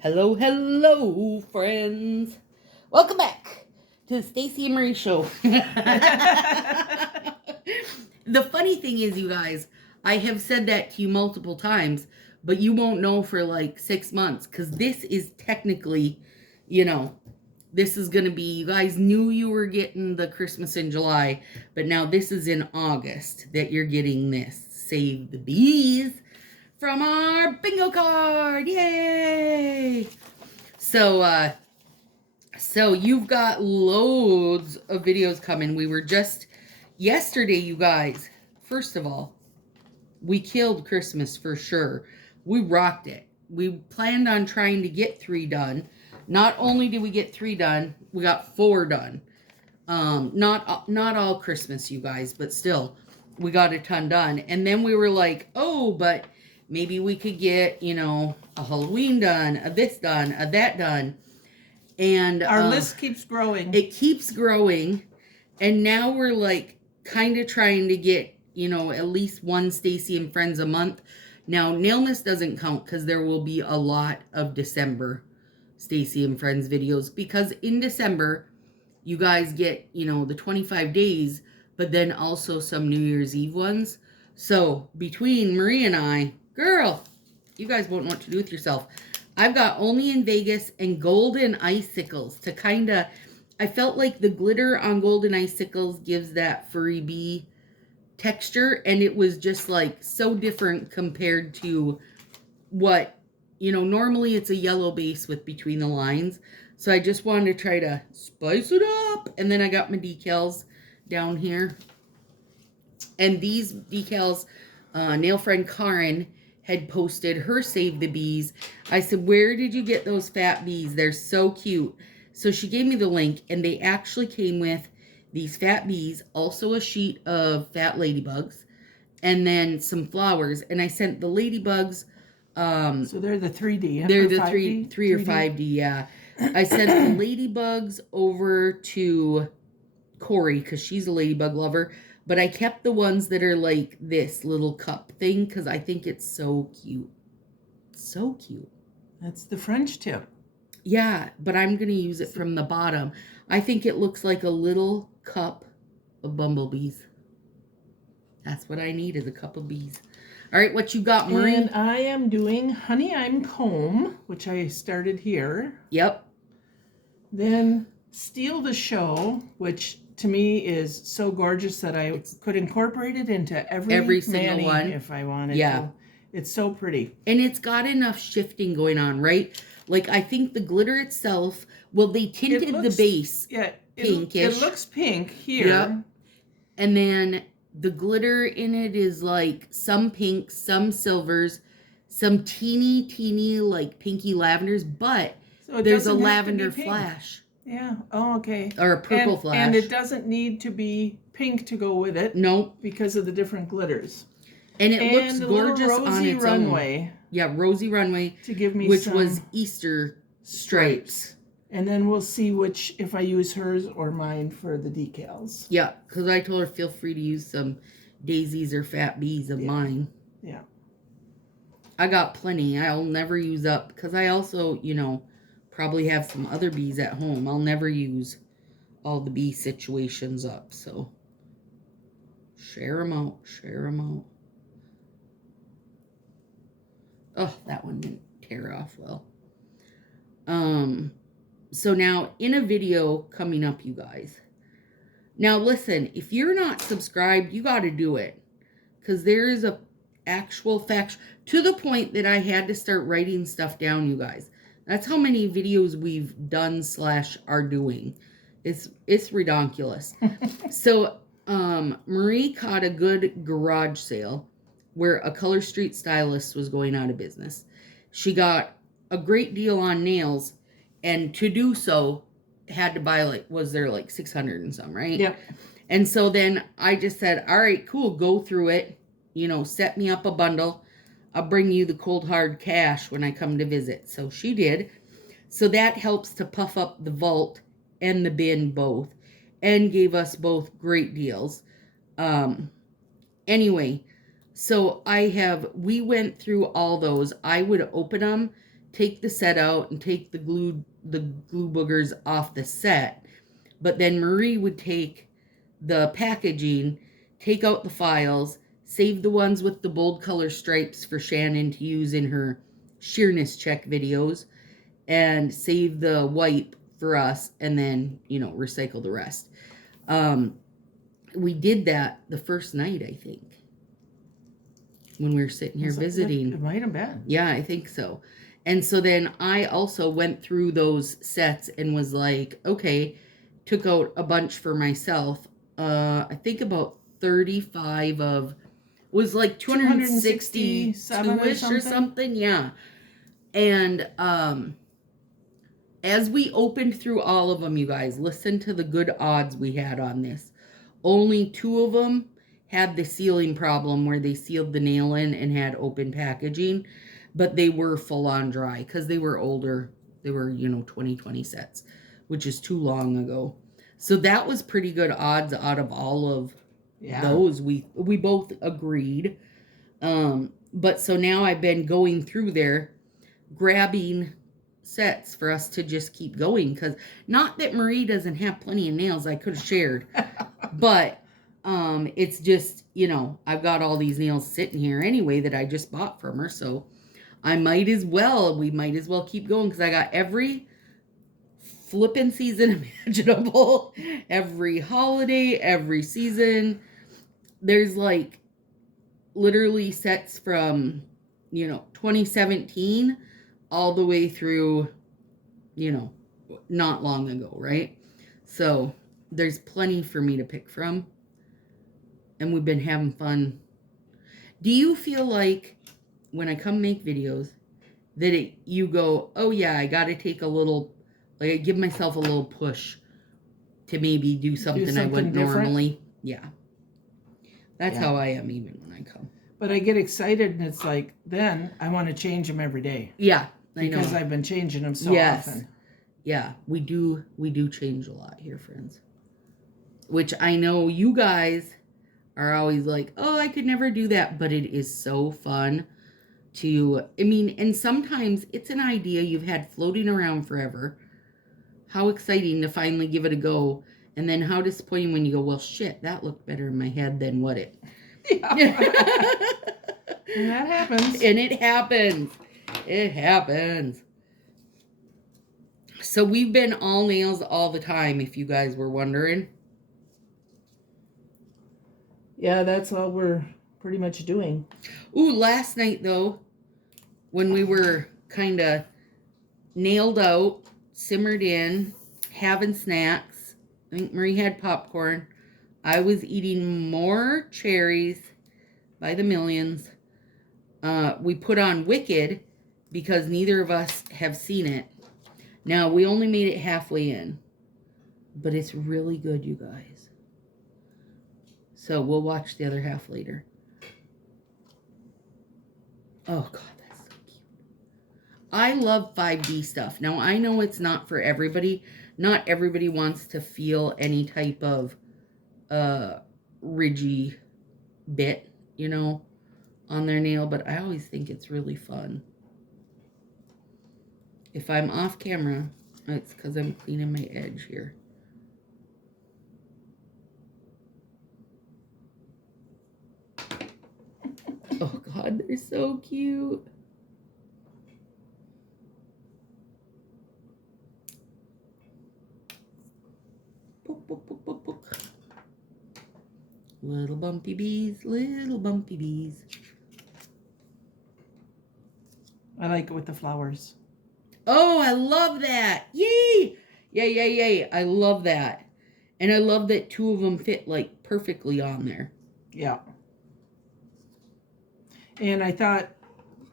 Hello, hello, friends. Welcome back to the Stacy and Marie Show. The funny thing is, you guys, I have said that to you multiple times, but you won't know for like 6 months because this is technically, this is going to be, you guys knew you were getting the Christmas in July, but now this is in August that you're getting this. Save the bees from our bingo card. Yay! So you've got loads of videos coming. We were just yesterday, you guys. First of all, we killed Christmas for sure. We rocked it. We planned on trying to get 3 done. Not only did we get 3 done, we got 4 done. Not all Christmas, you guys, but still, we got a ton done. And then we were like, oh, but maybe we could get, a Halloween done, a this done, a that done. And our list keeps growing. It keeps growing. And now we're like kind of trying to get, at least one Stacy and Friends a month. Now, Nailmas doesn't count because there will be a lot of December Stacy and Friends videos. Because in December, you guys get, the 25 days, but then also some New Year's Eve ones. So between Marie and I, girl, you guys won't know what to do with yourself. I've got Only in Vegas and Golden Icicles to kind of, I felt like the glitter on Golden Icicles gives that furry bee texture, and it was just like so different compared to what, normally it's a yellow base with Between the Lines. So I just wanted to try to spice it up. And then I got my decals down here. And these decals, nail friend Karen had posted her Save the Bees. I said, where did you get those fat bees? They're so cute. So she gave me the link, and they actually came with these fat bees, also a sheet of fat ladybugs, and then some flowers. And I sent the ladybugs. So they're the 3D. Huh? They're the 3 or 5D, yeah. I sent the ladybugs over to Corey because she's a ladybug lover. But I kept the ones that are like this little cup thing because I think it's so cute. So cute. That's the French tip. Yeah, but I'm going to use it from the bottom. I think it looks like a little cup of bumblebees. That's what I need, is a cup of bees. All right, what you got, Marie? And I am doing Honey I'm Comb, which I started here. Yep. Then Steal the Show, which to me is so gorgeous that I could incorporate it into every single one if I wanted to. It's so pretty. And it's got enough shifting going on, right? Like, I think the glitter itself, well, they tinted the base pinkish. It looks pink here. Yep. And then the glitter in it is like some pinks, some silvers, some teeny, like pinky lavenders, but so there's a lavender flash. Yeah. Oh, okay. Or a purple flash. And it doesn't need to be pink to go with it. Nope. Because of the different glitters. And it looks gorgeous on its runway. Own. Yeah, Rosy Runway. To give me which was Easter stripes. And then we'll see if I use hers or mine for the decals. Yeah, because I told her feel free to use some daisies or fat bees of mine. Yeah. I got plenty. I'll never use up because I also, probably have some other bees at home. I'll never use all the bee situations up. So share them out. Oh, that one didn't tear off well. So now in a video coming up, you guys. Now listen, if you're not subscribed, you got to do it. Because there is a actual fact to the point that I had to start writing stuff down, you guys. That's how many videos we've done / are doing. It's redonkulous. So Marie caught a good garage sale where a Color Street stylist was going out of business. She got a great deal on nails, and to do so had to buy was there 600 and some, right? Yeah. And so then I just said, all right, cool, go through it, set me up a bundle. I'll bring you the cold hard cash when I come to visit. So she did. So that helps to puff up the vault and the bin both, and gave us both great deals. Anyway, so we went through all those. I would open them take the set out and take the glue boogers off the set. But then Marie would take the packaging, take out the files, save the ones with the bold color stripes for Shannon to use in her sheerness check videos, and save the wipe for us, and then, recycle the rest. We did that the first night, I think, when we were sitting here visiting. It might have been. Yeah, I think so. And so then I also went through those sets and was like, okay, took out a bunch for myself. I think about 35 of, was like 262-ish or something. Yeah. And as we opened through all of them, you guys, listen to the good odds we had on this. Only 2 of them had the sealing problem where they sealed the nail in and had open packaging, but they were full on dry because they were older. They were, 2020 sets, which is too long ago. So that was pretty good odds out of all of those. We both agreed. But so now I've been going through there, grabbing sets for us to just keep going, because not that Marie doesn't have plenty of nails I could have shared, but it's just, I've got all these nails sitting here anyway that I just bought from her, so we might as well keep going, because I got every flipping season imaginable, every holiday, every season. There's like literally sets from 2017 all the way through not long ago, right? So there's plenty for me to pick from, and we've been having fun. Do you feel like when I come make videos that you go, oh yeah, I gotta take a little, like, I give myself a little push to maybe do something I wouldn't normally? Yeah. That's how I am even when I come. But I get excited, and it's like, then I want to change them every day. Yeah, I know. Because I've been changing them so often. Yeah, we do change a lot here, friends. Which I know you guys are always like, oh, I could never do that. But it is so fun and sometimes it's an idea you've had floating around forever. How exciting to finally give it a go. And then how disappointing when you go, well, shit, that looked better in my head than what it. Yeah. And that happens. And it happens. It happens. So we've been all nails all the time, if you guys were wondering. Yeah, that's all we're pretty much doing. Ooh, last night, though, when we were kind of nailed out, simmered in, having snacks, I think Marie had popcorn. I was eating more cherries by the millions. We put on Wicked because neither of us have seen it. Now, we only made it halfway in, but it's really good, you guys. So we'll watch the other half later. Oh, God, that's so cute. I love 5D stuff. Now, I know it's not for everybody. Not everybody wants to feel any type of ridgy bit, on their nail, but I always think it's really fun. If I'm off camera, it's because I'm cleaning my edge here. Oh God, they're so cute. Book, book, book, book, book. Little bumpy bees, little bumpy bees. I like it with the flowers. Oh, I love that. Yay! Yay. I love that. And I love that 2 of them fit like perfectly on there. Yeah. And I thought,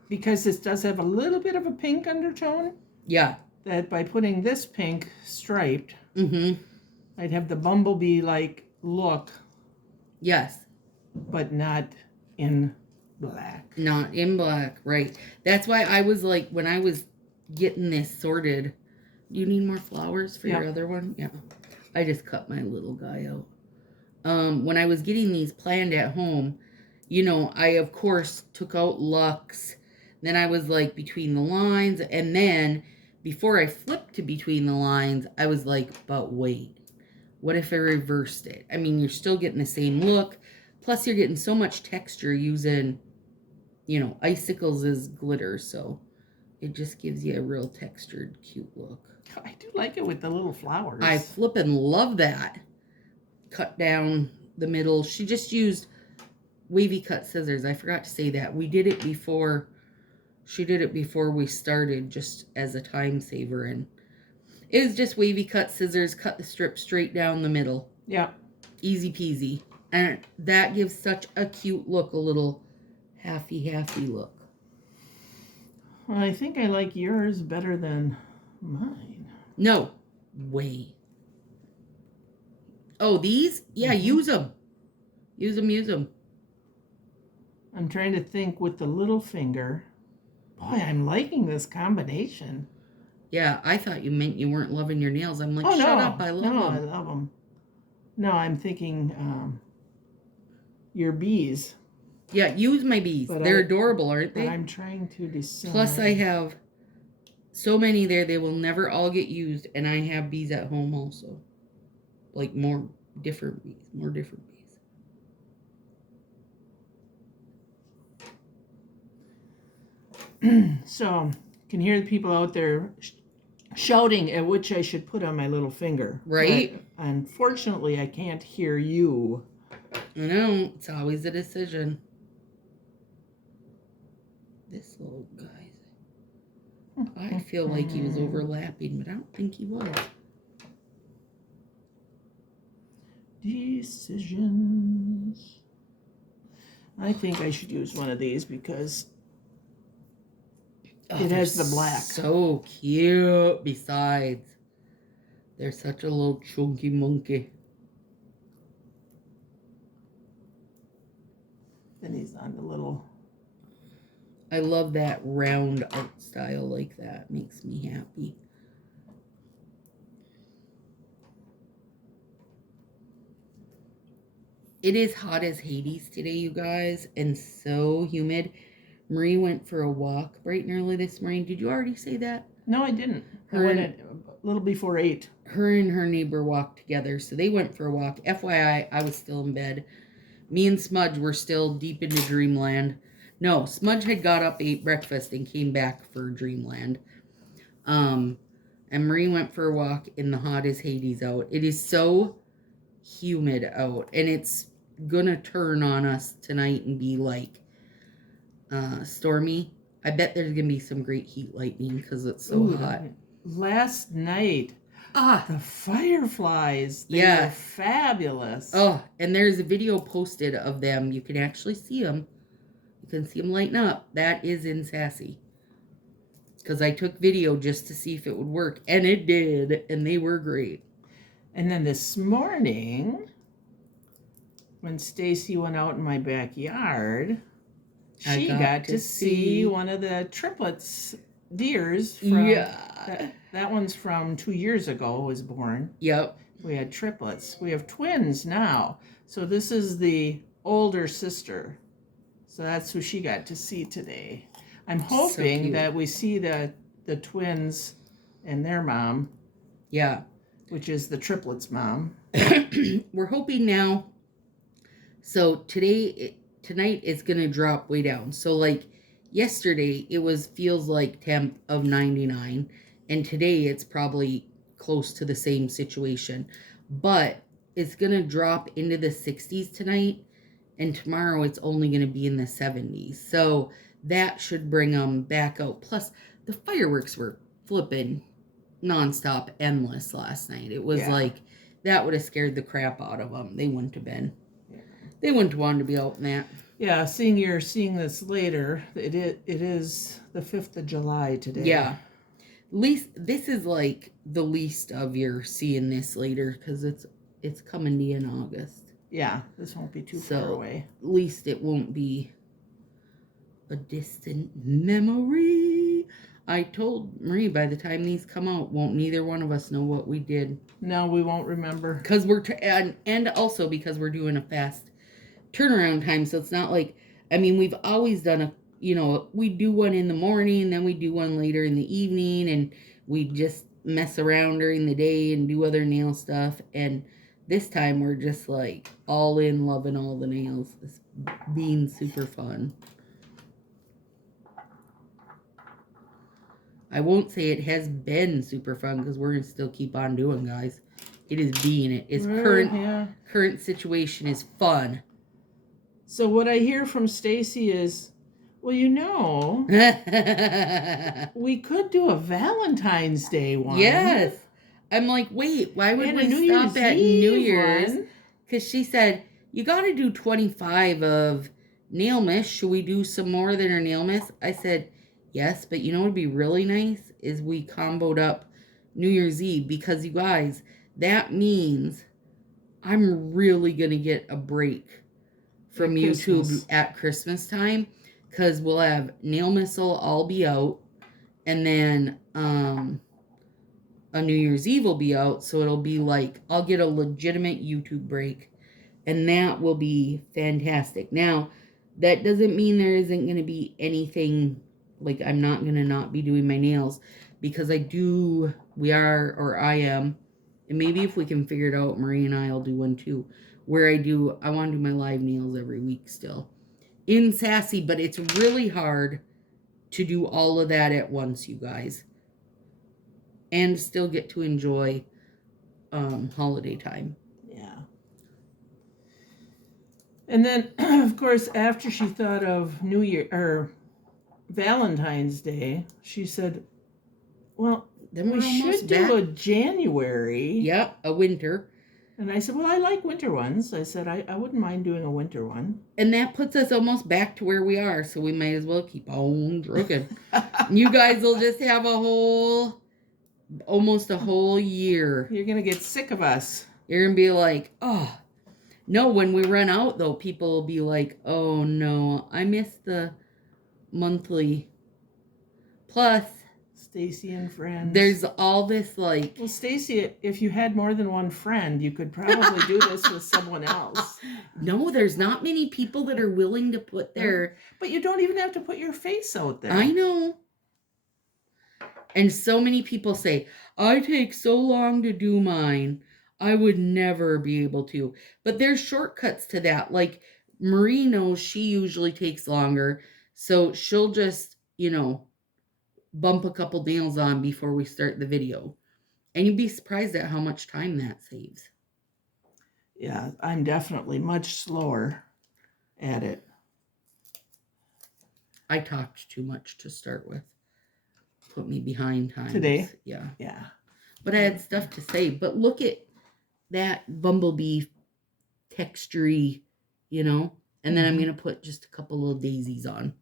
because this does have a little bit of a pink undertone. Yeah. That by putting this pink striped, mm-hmm. I'd have the bumblebee-like look. Yes. But not in black. Not in black, right. That's why I was like, when I was getting this sorted, do you need more flowers for your other one? Yeah. I just cut my little guy out. When I was getting these planned at home, I, of course, took out Lux. Then I was like between the lines. And then before I flipped to between the lines, I was like, but wait, what if I reversed it? I mean, you're still getting the same look. Plus, you're getting so much texture using, icicles as glitter. So it just gives you a real textured, cute look. I do like it with the little flowers. I flippin' love that. Cut down the middle. She just used wavy cut scissors. I forgot to say that. We did it before. She did it before we started, just as a time saver. And it was just wavy cut scissors. Cut the strip straight down the middle. Yeah. Easy peasy. And that gives such a cute look. A little halfy look. Well, I think I like yours better than mine. No way. Oh, these? Yeah, use them. Use them. I'm trying to think with the little finger. Boy, I'm liking this combination. Yeah, I thought you meant you weren't loving your nails. I'm like, shut up, I love them. No, I love them. No, I'm thinking your bees. Yeah, use my bees. They're adorable, aren't they? But I'm trying to decide. Plus, I have so many there, they will never all get used. And I have bees at home also. Like more different bees. So, you can hear the people out there shouting at which I should put on my little finger. Right? But unfortunately, I can't hear you. I know. It's always a decision. This little guy. I feel like he was overlapping, but I don't think he was. Decisions. I think I should use one of these because it has the black. So cute. Besides, they're such a little chunky monkey. Then he's on the little. I love that round art style like that. Makes me happy. It is hot as Hades today, you guys, and so humid. Marie went for a walk bright and early this morning. Did you already say that? No, I didn't. I went at a little before 8. Her and her neighbor walked together, so they went for a walk. FYI, I was still in bed. Me and Smudge were still deep into dreamland. No, Smudge had got up, ate breakfast, and came back for dreamland. And Marie went for a walk in the hot as Hades out. It is so humid out, and it's gonna turn on us tonight and be like stormy. I bet there's gonna be some great heat lightning because it's so hot. Last night, the fireflies, they were fabulous. Oh, and there's a video posted of them. You can actually see them. You can see them lighting up. That is in Sassy. Because I took video just to see if it would work, and it did, and they were great. And then this morning, when Stacy went out in my backyard, she got to see one of the triplets deers from that one's from 2 years ago was born. Yep. We had triplets. We have twins now. So this is the older sister. So that's who she got to see today. I'm hoping that we see the twins and their mom. Yeah. Which is the triplets' mom. We're hoping now. So tonight it's gonna drop way down. So like yesterday it feels like temp of 99, and today it's probably close to the same situation. But it's gonna drop into the 60s tonight, and tomorrow it's only gonna be in the 70s. So that should bring them back out. Plus the fireworks were flipping nonstop, endless last night. It was like that would have scared the crap out of them. They wouldn't have been. They wouldn't have wanted to be out in that. Yeah, seeing this later, it is the 5th of July today. Yeah. At least this is like the least of your seeing this later because it's coming to you in August. Yeah, this won't be too far away. At least it won't be a distant memory. I told Marie by the time these come out, won't neither one of us know what we did. No, we won't remember. Because and also because we're doing a fast turnaround time, so it's not like, I mean, we've always done you know, we do one in the morning, then we do one later in the evening, and we just mess around during the day and do other nail stuff. And this time we're just like all in, loving all the nails. It's being super fun. I won't say it has been super fun because we're going to still keep on doing, guys. It is being it. Its current situation is fun. So what I hear from Stacy is, well, you know, we could do a Valentine's Day one. Yes. I'm like, wait, why would we stop at New Year's? Because she said, you got to do 25 of nail miss. Should we do some more than our nail miss? I said, yes, but you know what would be really nice is we comboed up New Year's Eve, because you guys, that means I'm really going to get a break from YouTube at Christmas time, because we'll have nail miss will all be out, and then a New Year's Eve will be out, so it'll be like I'll get a legitimate YouTube break, and that will be fantastic. Now, that doesn't mean there isn't going to be anything, like I'm not going to not be doing my nails, because I am, and maybe if we can figure it out, Marie and I will do one too, where I want to do my live nails every week still in Sassy, but it's really hard to do all of that at once, you guys, and still get to enjoy holiday time. Yeah. And then, of course, after she thought of New Year or Valentine's Day, she said, well, then we should do a January. Yep, a winter. And I said, well, I like winter ones. I said, I wouldn't mind doing a winter one. And that puts us almost back to where we are, so we might as well keep on trucking. You guys will just have almost a whole year. You're going to get sick of us. You're going to be like, oh. No, when we run out, though, people will be like, oh, no, I missed the monthly. Plus, Stacy and friends. There's all this like... Well, Stacy, if you had more than one friend, you could probably do this with someone else. No, there's not many people that are willing to put their... But you don't even have to put your face out there. I know. And so many people say, I take so long to do mine. I would never be able to. But there's shortcuts to that. Like, Marie knows she usually takes longer. So she'll just, bump a couple nails on before we start the video. And you'd be surprised at how much time that saves. Yeah, I'm definitely much slower at it. I talked too much to start with. Put me behind time. Today? Yeah. Yeah. But I had stuff to say. But look at that bumblebee texture-y, and then I'm going to put just a couple little daisies on.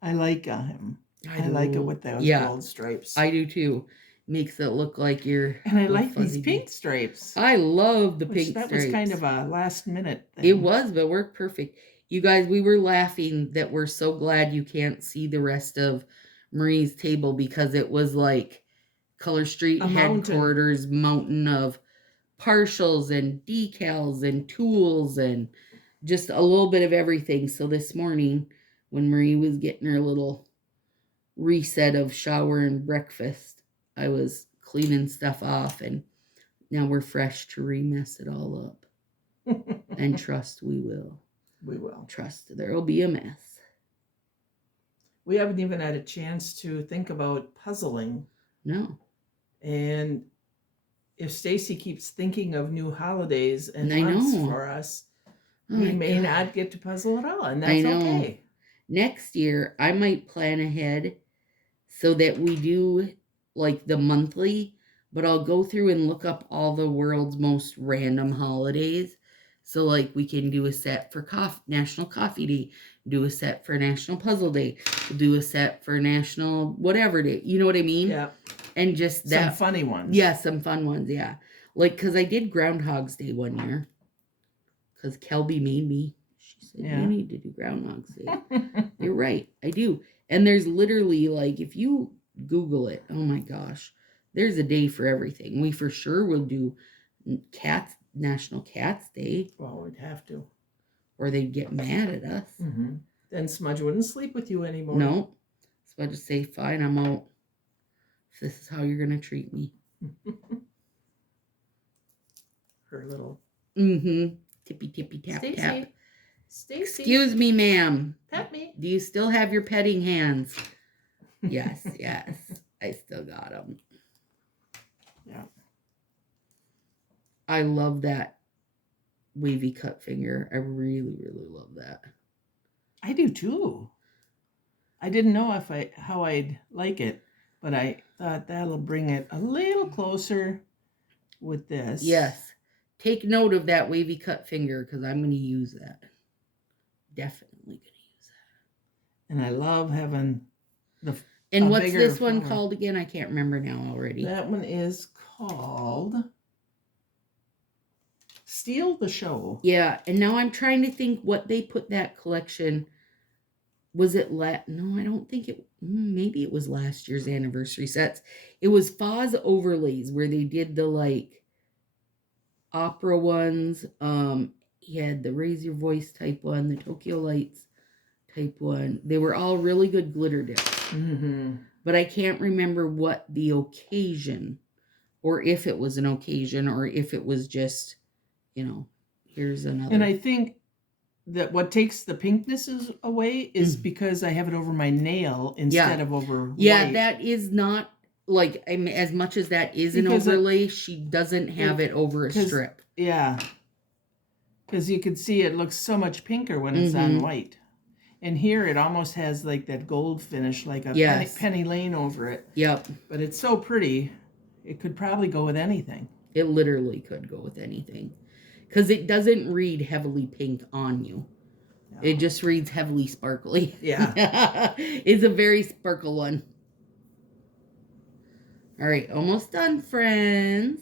I like him. I like it with those gold stripes. I do too. Makes it look like you're... And I like these pink stripes. I love the pink stripes. That was kind of a last minute thing. It was, but worked perfect. You guys, we were laughing that we're so glad you can't see the rest of Marie's table, because it was like Color Street headquarters mountain of partials and decals and tools and just a little bit of everything. So this morning, when Marie was getting her little reset of shower and breakfast, I was cleaning stuff off, and now we're fresh to remess it all up. And trust we will. We will. Trust there will be a mess. We haven't even had a chance to think about puzzling. No. And if Stacy keeps thinking of new holidays and months for us, we may not get to puzzle at all, and that's okay. Next year, I might plan ahead so that we do like the monthly, but I'll go through and look up all the world's most random holidays. So like we can do a set for National Coffee Day, do a set for National Puzzle Day, do a set for National whatever day. You know what I mean? Yeah. And just that. Some funny ones. Yeah, some fun ones, yeah. Like, because I did Groundhog's Day one year. Because Kelby made me. She said, you need to do Groundhog's Day. You're right, I do. And there's literally, like, if you Google it, oh my gosh, there's a day for everything. We for sure will do National Cats Day. Well, we'd have to. Or they'd get mad at us. Mm-hmm. Then Smudge wouldn't sleep with you anymore. No. I was about to say, fine, I'm out. If this is how you're going to treat me. Her little... Tippy, tippy, tap, Stacy. tap. Stacy. Excuse me, ma'am. Pet me. Do you still have your petting hands? Yes, yes. I still got them. Yeah. I love that wavy cut finger. I really, really love that. I do too. I didn't know how I'd like it, but I thought that'll bring it a little closer with this. Yes. Take note of that wavy cut finger because I'm going to use that. Definitely going to use that. And I love having the... And what's this one called again? I can't remember now already. That one is called Steal the Show. Yeah, and now I'm trying to think what they put that collection... Was it no, I don't think it... Maybe it was last year's anniversary sets. It was Foz Overlays where they did the, like, opera ones. He had the Raise Your Voice type one, the Tokyo Lights type one. They were all really good glitter dips. But I can't remember what the occasion, or if it was an occasion, or if it was just, you know, here's another. And I think that what takes the pinknesses away is because I have it over my nail instead of over white. Yeah, that is not, like, I mean, as much as that is an overlay, she doesn't have it over a strip. Yeah. Because you can see it looks so much pinker when it's on white. And here it almost has like that gold finish, like a penny lane over it. Yep. But it's so pretty, it could probably go with anything. It literally could go with anything. Because it doesn't read heavily pink on you. No. It just reads heavily sparkly. Yeah. It's a very sparkle one. All right, almost done, friends.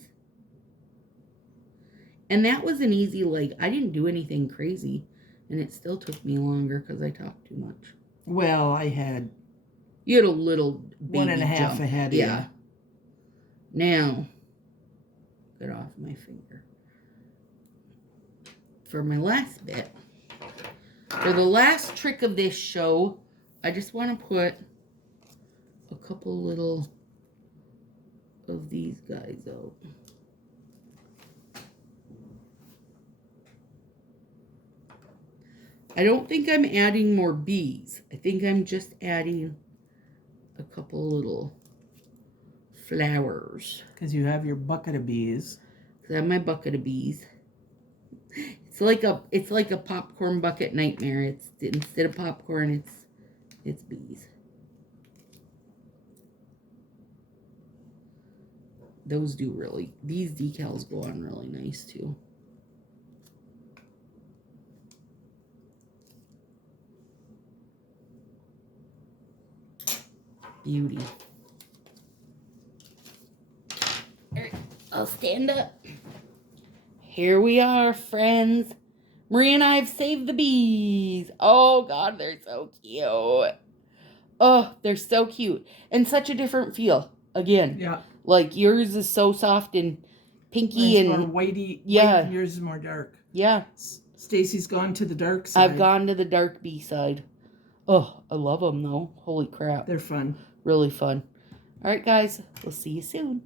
And that was an easy, like, I didn't do anything crazy. And it still took me longer because I talked too much. Well, you had a little baby 1.5 jump. ahead of you. you. Now, get off my finger. For my last bit, for the last trick of this show, I just want to put a couple little of these guys out. I don't think I'm adding more bees. I think I'm just adding a couple little flowers. Because you have your bucket of bees. Because I have my bucket of bees. It's like a popcorn bucket nightmare. It's instead of popcorn, it's bees. Those these decals go on really nice too. Beauty. All right, I'll stand up. Here we are, friends. Maria and I have saved the bees. Oh, God, they're so cute. Oh, they're so cute. And such a different feel. Again. Yeah. Like, yours is so soft and pinky. Mine's and more whitey. Yeah. White, yours is more dark. Yeah. Stacy's gone to the dark side. I've gone to the dark bee side. Oh, I love them, though. Holy crap. They're fun. Really fun. All right, guys. We'll see you soon.